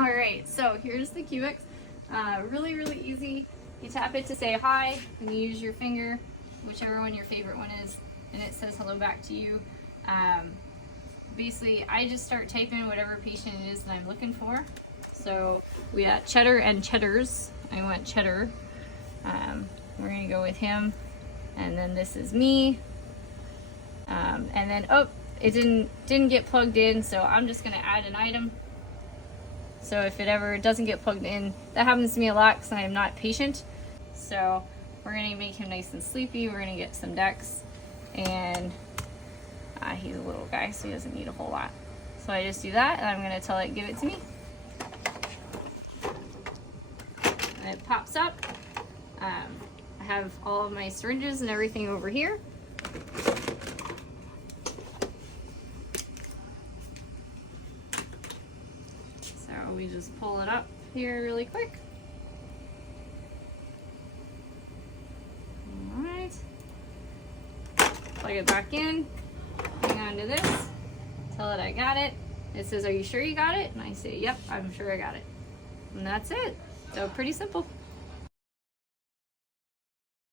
All right, so here's the Cubex. Really, really easy. You tap it to say hi, and you use your finger, whichever one your favorite one is, and it says hello back to you. Basically, I just start typing whatever patient it is that I'm looking for. So we got Cheddar and Cheddars. I want Cheddar. We're gonna go with him. And then this is me. And then, oh, it didn't get plugged in, so I'm just gonna add an item. So if it ever doesn't get plugged in, that happens to me a lot because I am not patient. So we're gonna make him nice and sleepy. We're gonna get some decks, and he's a little guy, so he doesn't need a whole lot. So I just do that, and I'm gonna tell it, give it to me. And it pops up. I have all of my syringes and everything over here. So we just pull it up here really quick. All right. Plug it back in. Hang on to this. Tell it I got it. It says, "Are you sure you got it?" And I say, "Yep, I'm sure I got it." And that's it. So pretty simple.